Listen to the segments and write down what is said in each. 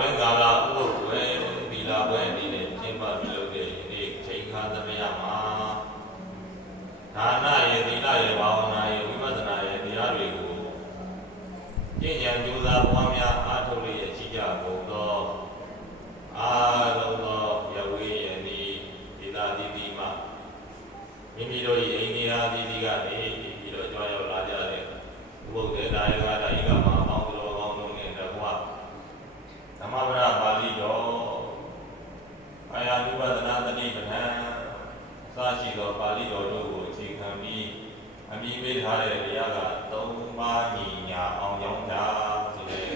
တွင်ကာလဥပုပ်ပွဲသီလပွဲအနေနဲ့ကျင်းပပြုလုပ်တဲ့ယနေ့ချိန်ခါသမယမှာဒါနရဲ့သီလရဲ့ဘာဝနာရဲ့ဝိပဿနာရဲ့တရားတွေကိုကျင့်ကြံကြိုးစားပွားများအားထုတ်လျက်ရှိကြကုန်သောအားလုံးသောယဝေယနီဒေသတိတိမှမိမိတို့၏အိန္ဒိယတိတိကနေပြီးတော့ကြွားရောက်လာကြတဲ့ဥပုပ်ဒေတာယကဒါယကမှာပေါင်းတော်ကောင်းတို့နဲ့တကွသမဗရပါဠိတော်အာယဝိပဿနာတတိပဋ္ဌာန်စရှိသောပါဠိတော်တို့ကိုအခြေခံပြီးအမိပေးထားတဲ့တရားက၃ပါးညီညာအောင်ကြောင်းတာဆိုတဲ့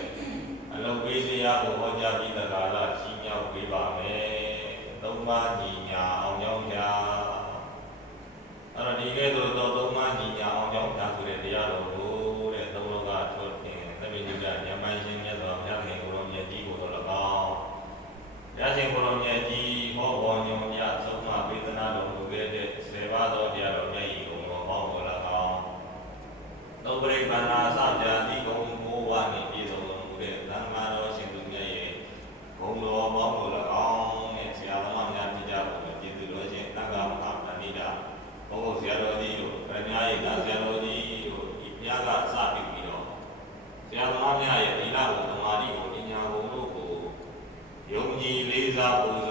အလုံးပေးတရားကိုဟောကြားပြီးတကားလားရှင်းမြောက်ပေးပါမယ်၃ပါးညီညာအောင်ကြောင်းတာအဲ့တော့ဒီကဲ့သို့သော၃ပါးညီညာအောင်ကြောင်းတာဆိုတဲ့တရားတော်ကိုတဲ့သုံးလောကထွက်တင်သဗ္ဗညုတဉာဏ်ပိုင်ရှင်မြတ်စွာဘုရားရှင်ကိုယ်တော်မြတ်ကြီးကိုတော်၎င်းဘုရားရှင်ကိုယ်တော်မြတ်ကြီးဟောပေါ်ညွန်မြတ်ဆုံးမပေးသနာတော်မူခဲ့တဲ့7ပါးသောတရားတော်မြတ်၏ဘုံတော်ပေါင်းကို၎င်းသုပရိပန္နာသဗျာတိကုံမိုးဝနှင့်ပြည့်စုံတော်မူတဲ့သံဃာတော်ရှင်သူမြတ်ရဲ့ဘုံတော်ပေါင်းကို၎င်းနဲ့ဆရာတော်များပြကြဖို့ကျေးဇူးတော်ရှင်သံဃာမဟာပဏိတာဘုန်းဆရာတော်ကြီးတို့ဗညာရဲ့သာဆရာတော်ကြီးတို့ဒီဘုရားကစပြီးတော့ဆရာတော်များရဲ့ဒီလကိုသမာဓိကိုပညာဘုံတို့ကိုယုံကြည်လေးစားပူ